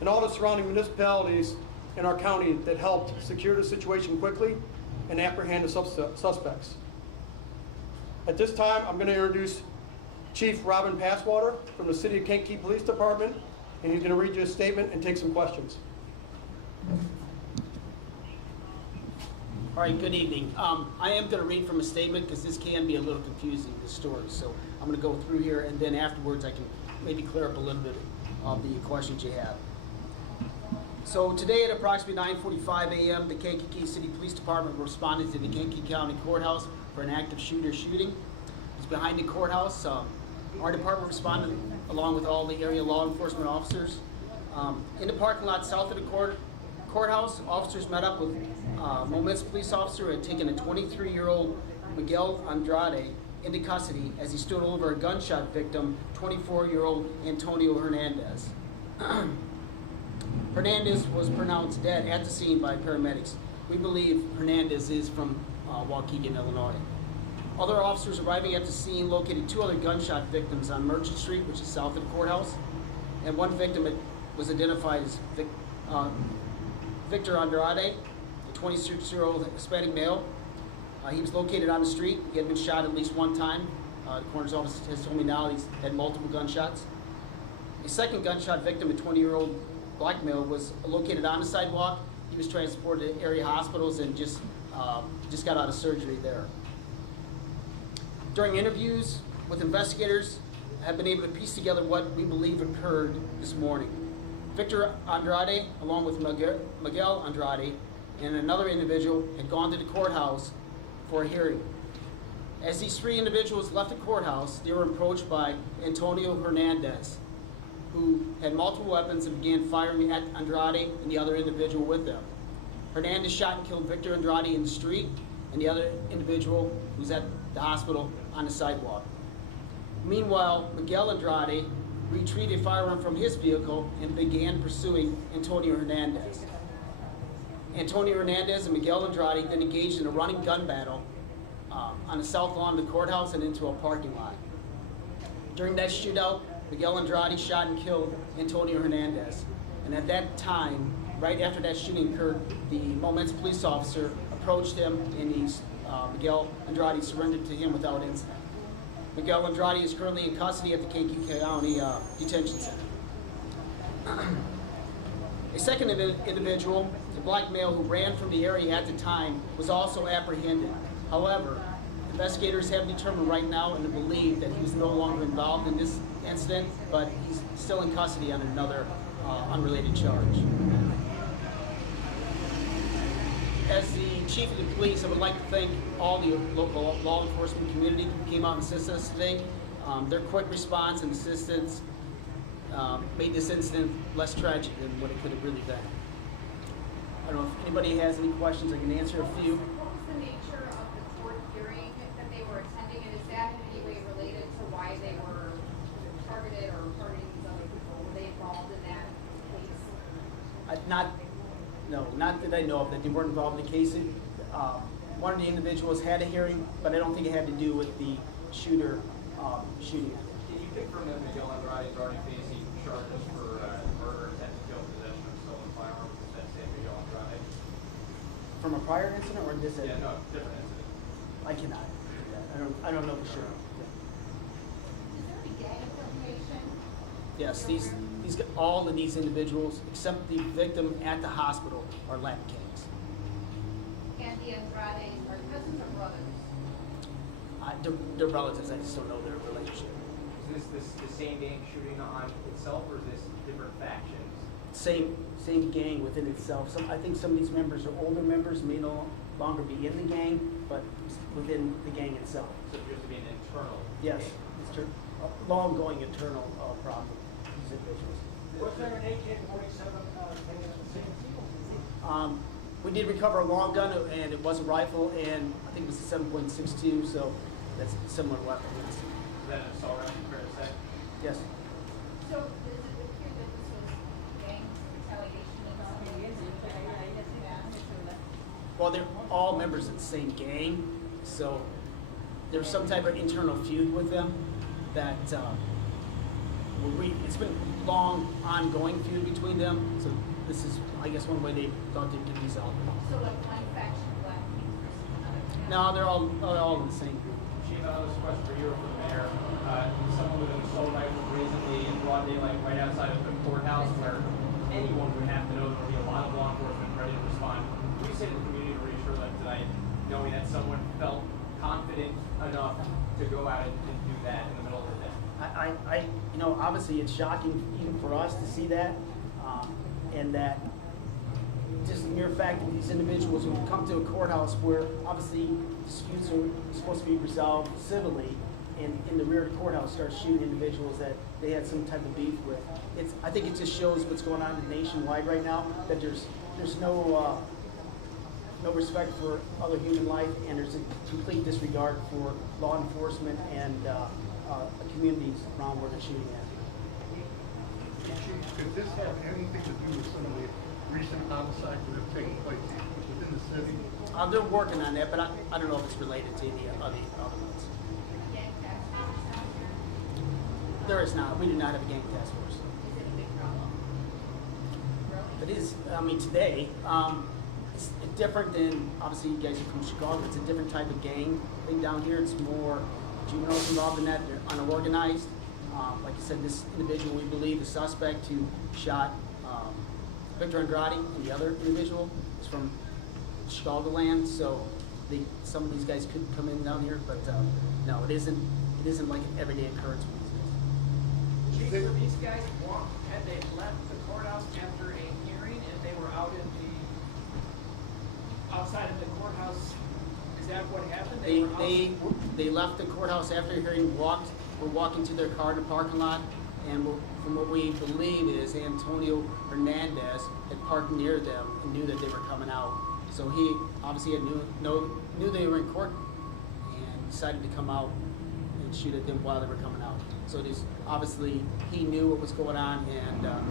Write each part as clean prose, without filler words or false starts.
and all the surrounding municipalities in our county that helped secure the situation quickly and apprehend the suspects. At this time, I'm going to introduce Chief Robin Passwater from the City of Kankakee Police Department, and he's going to read you a statement and take some questions. All right, good evening. I am going to read from a statement because this can be a little confusing, this story. So I'm going to go through here, and then afterwards I can maybe clear up a little bit of the questions you have. So today at approximately 9:45 a.m., the Kankakee City Police Department responded to the Kankakee County Courthouse for an active shooting. It's behind the courthouse. Our department responded along with all the area law enforcement officers. In the parking lot south of the courthouse, officers met up with Moments police officer who had taken a 23-year-old Miguel Andrade into custody as he stood over a gunshot victim, 24-year-old Antonio Hernandez. Hernandez was pronounced dead at the scene by paramedics. We believe Hernandez is from Waukegan, Illinois. Other officers arriving at the scene located two other gunshot victims on Merchant Street, which is south of the courthouse, and one victim was identified as Victor Andrade, a 26-year-old Hispanic male. He was located on the street. He had been shot at least one time. The coroner's office has told me now he's had multiple gunshots. A second gunshot victim, a 20-year-old black male, was located on the sidewalk. He was transported to area hospitals and just got out of surgery there. During interviews with investigators, have been able to piece together what we believe occurred this morning. Victor Andrade, along with Miguel Andrade and another individual, had gone to the courthouse for a hearing. As these three individuals left the courthouse, they were approached by Antonio Hernandez, who had multiple weapons and began firing at Andrade and the other individual with them. Hernandez shot and killed Victor Andrade in the street, and the other individual was at the hospital on the sidewalk. Meanwhile, Miguel Andrade retrieved a firearm from his vehicle and began pursuing Antonio Hernandez. Antonio Hernandez and Miguel Andrade then engaged in a running gun battle on the south lawn of the courthouse and into a parking lot. During that shootout, Miguel Andrade shot and killed Antonio Hernandez. And at that time, right after that shooting occurred, the Moments police officer approached him, and Miguel Andrade surrendered to him without incident. Miguel Andrade is currently in custody at the Kankakee County Detention Center. A second individual, a black male who ran from the area at the time, was also apprehended. However, investigators have determined right now and believe that he was no longer involved in this incident, but he's still in custody on another unrelated charge. As the chief of the police, I would like to thank all the local law enforcement community who came out and assisted us today. Their quick response and assistance made this incident less tragic than what it could have really been. I don't know if anybody has any questions. I can answer a few. What was the nature of the court hearing that they were attending, and is that in any way related to why they were targeted or targeting these other people? Were they involved in that case? Not that I know of, that they weren't involved in the case. One of the individuals had a hearing, but I don't think it had to do with the shooter shooting. Can you confirm that Miguel Andrade is already facing charges for murder, intent to kill, possession of stolen firearms? Is that same Miguel Andrade? From a prior incident or this incident? Yeah, no, different incident. I cannot. I don't know for sure. Is there any gang affiliation? Yes, all of these individuals, except the victim at the hospital, are Latin gangs. And the Andrades are cousins or brothers? They're relatives. I just don't know their relationship. Is this the same gang shooting on itself, or is this different factions? Same gang within itself. I think some of these members are older members, may no longer be in the gang, but within the gang itself. So it appears to be an internal. Yes, gang. it's a long-going internal problem. These individuals. Was there an AK-47 taken at the scene? We did recover a long gun, and it was a rifle, and I think it was a 7.62, so that's a similar weapon. Is that an assault rifle, fair to say? Yes. So does it appear that this was gang retaliation of some Well, they're all members of the same gang, so there was some type of internal feud with them that it's been long ongoing feud between them. So this is, I guess, one way they thought they could resolve it. So like one faction left versus another? No, they're all in the same group. Chief, another question for you or for the mayor. Someone with an assault rifle brazenly in broad daylight right outside of the courthouse where anyone would have to know there would be a lot of law enforcement ready to respond. What do you say to the community to reassure them tonight, knowing that someone felt confident enough to go out and do that in the middle of the day? You know, obviously it's shocking even for us to see that, and that just the mere fact that these individuals who come to a courthouse where obviously disputes are supposed to be resolved civilly, and in the rear of the courthouse start shooting individuals that they had some type of beef with. I think it just shows what's going on nationwide right now, that there's no respect for other human life, and there's a complete disregard for law enforcement and communities around where they're shooting at. Chief, could this have anything to do with some of the recent homicides that have taken place within the city? They're working on that, but I don't know if it's related to the other ones. Gang task force down here? There is not. We do not have a gang task force. Is it a big problem? Really? It is, I mean, today, it's different than, obviously you guys are from Chicago, it's a different type of gang thing down here. It's more juveniles involved in that, they're unorganized. Like I said, this individual, we believe the suspect who shot Victor Andrade and the other individual is from Chicagoland, so some of these guys could come in down here, but no, it isn't like an everyday occurrence with these guys. Chief, were these guys had they left the courthouse after a hearing and they were out in the outside of the courthouse? Is that what happened? They left the courthouse after hearing, were walking to their car in the parking lot, and from what we believe is Antonio Hernandez had parked near them and knew that they were coming out. So he obviously knew they were in court and decided to come out and shoot at them while they were coming out. So it is obviously he knew what was going on, and Can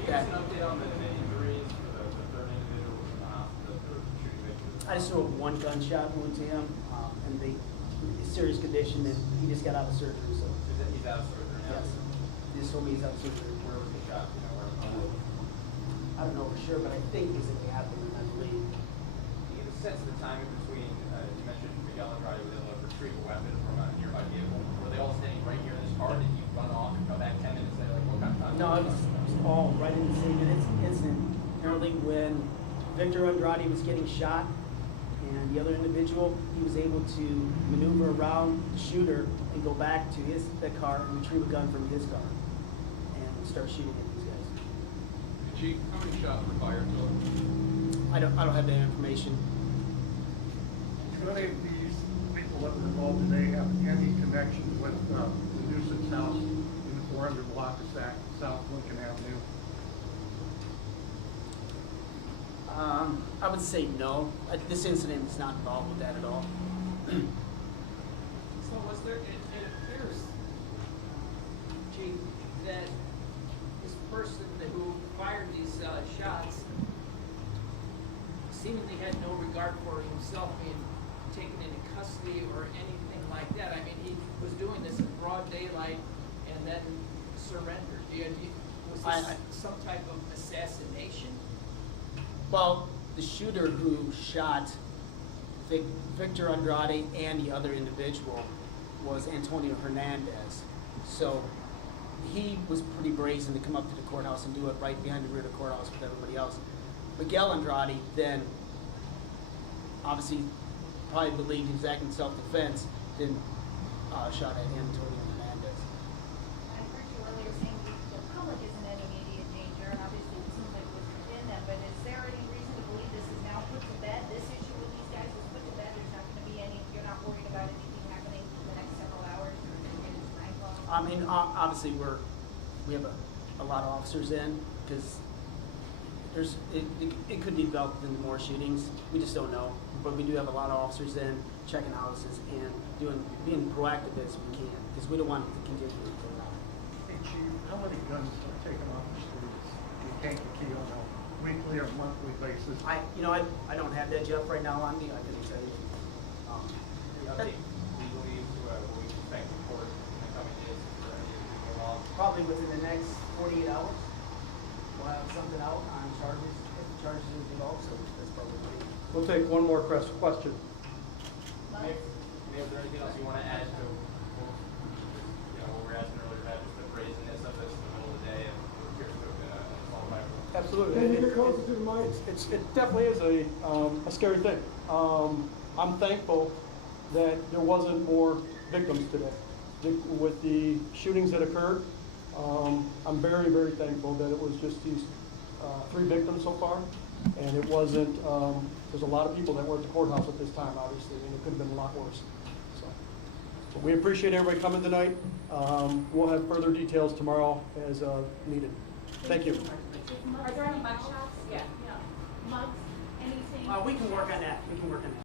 you give us an update on the injuries for the third individual in the hospital, the shooting victim? I just saw one gunshot wound to him, and serious condition, and he just got out of surgery. So He's out of surgery now? yes, he just told me he's out of surgery. Where was he shot? You know, where? I don't know for sure, but I think it was in the abdomen, I believe. Can you give a sense of the timing between, you mentioned Miguel Andrade was able to retrieve a weapon from a nearby vehicle. Were they all standing right here in this car? Did you run off and come back 10 minutes later? Like, what kind of time? No, it was all right in the same incident. Apparently, when Victor Andrade was getting shot, and the other individual, he was able to maneuver around the shooter and go back to the car and retrieve a gun from his car and start shooting at these guys. Chief, how many shots were fired total? I don't have that information. Do any of these people that were involved today have any connection with the nuisance house in the 400 block of South Lincoln Avenue? I would say no. This incident is not involved with that at all. So was there, it appears, Chief, that this person who fired these shots seemingly had no regard for himself being taken into custody or anything like that. I mean, he was doing this in broad daylight and then surrendered. Was this some type of assassination? Well, the shooter who shot Victor Andrade and the other individual was Antonio Hernandez. So he was pretty brazen to come up to the courthouse and do it right behind the rear of the courthouse with everybody else. Miguel Andrade then obviously probably believed he was acting in self-defense, then shot at Antonio Hernandez. I heard you earlier saying the public isn't in immediate danger, and obviously it seems like it was within them, but is there any reason to believe this is now put to bed? This issue with these guys is put to bed, there's not gonna be any, you're not worried about anything happening in the next several hours or into nightfall? I mean, obviously we have a lot of officers in, because it could develop into more shootings. We just don't know, but we do have a lot of officers in checking houses and being proactive as we can, because we don't want it to continue to go on. Hey, Chief, how many guns are taken off the streets in Kankakee on a weekly or monthly basis? I don't have that, Jeff, right now on me. I couldn't tell you. The update legally to what we expect the court in the coming days for any of the laws probably within the next 48 hours. We'll have something out on charges, if the charges are developed, so that's probably. We'll take one more question. Mayor, is there anything else you want to add to, what we were asking earlier about just the brazenness of this in the middle of the day and here's to assault rifle? Absolutely. It definitely is a scary thing. I'm thankful that there wasn't more victims today. With the shootings that occurred, I'm very, very thankful that it was just these 3 victims so far. And it wasn't, there's a lot of people that were at the courthouse at this time, obviously, and it could have been a lot worse. So, but we appreciate everybody coming tonight. We'll have further details tomorrow as needed. Thank you. Are there any mug shots? Yeah. Mugs, anything. We can work on that, we can work on that.